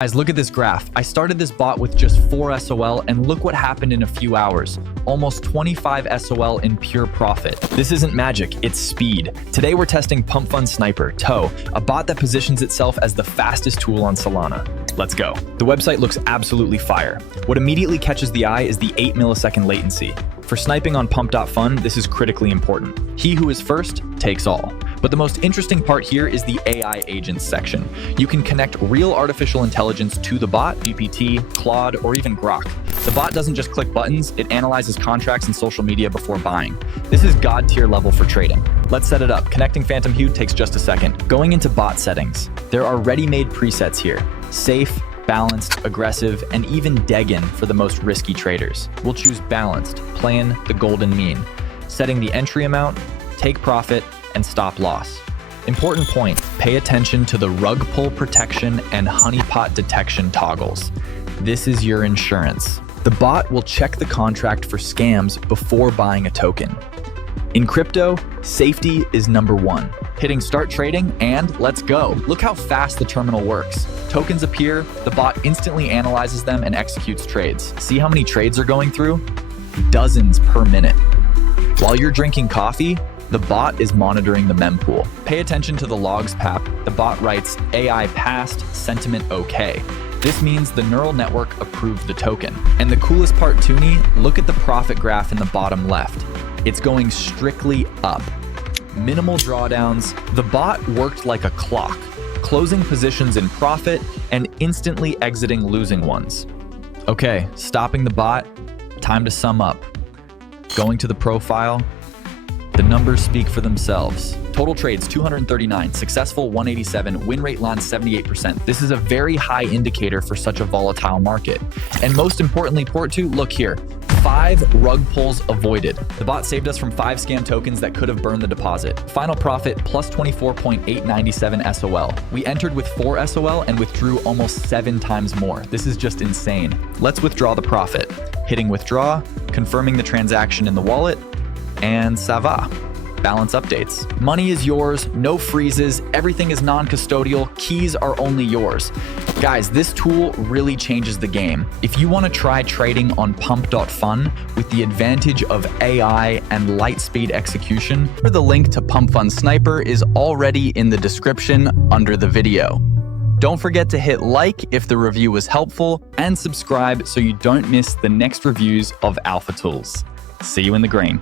Guys, look at this graph. I started this bot with just 4 SOL and look what happened in a few hours. Almost 25 SOL in pure profit. This isn't magic, it's speed. Today we're testing Pump Fund Sniper, TOE, a bot that positions itself as the fastest tool on Solana. Let's go. The website looks absolutely fire. What immediately catches the eye is the 8 millisecond latency. For sniping on pump.fun, this is critically important. He who is first takes all. But the most interesting part here is the AI agents section. You can connect real artificial intelligence to the bot, GPT, Claude, or even Grok. The bot doesn't just click buttons, it analyzes contracts and social media before buying. This is God tier level for trading. Let's set it up. Connecting Phantom Hue takes just a second. Going into bot settings, there are ready-made presets here. Safe, balanced, aggressive, and even Degen for the most risky traders. We'll choose balanced, playing the golden mean. Setting the entry amount, take profit, and stop loss. Important point, pay attention to the rug pull protection and honeypot detection toggles. This is your insurance. The bot will check the contract for scams before buying a token. In crypto, safety is number 1. Hitting start trading and let's go. Look how fast the terminal works. Tokens appear, the bot instantly analyzes them and executes trades. See how many trades are going through? Dozens per minute. While you're drinking coffee, the bot is monitoring the mempool. Pay attention to the logs pap. The bot writes AI passed, sentiment okay. This means the neural network approved the token. And the coolest part, Toonie, look at the profit graph in the bottom left. It's going strictly up. Minimal drawdowns. The bot worked like a clock, closing positions in profit and instantly exiting losing ones. Okay, stopping the bot, time to sum up. Going to the profile, the numbers speak for themselves. Total trades 239, successful 187, win rate lands 78%. This is a very high indicator for such a volatile market. And most importantly, port 2, look here. 5 rug pulls avoided. The bot saved us from 5 scam tokens that could have burned the deposit. Final profit plus 24.897 SOL. We entered with 4 SOL and withdrew almost 7 times more. This is just insane. Let's withdraw the profit. Hitting withdraw, confirming the transaction in the wallet, and ça va. Balance updates. Money is yours, no freezes, everything is non-custodial, keys are only yours. Guys, this tool really changes the game. If you want to try trading on pump.fun with the advantage of AI and light speed execution, the link to Pump Fund Sniper is already in the description under the video. Don't forget to hit like if the review was helpful and subscribe so you don't miss the next reviews of Alpha Tools. See you in the green.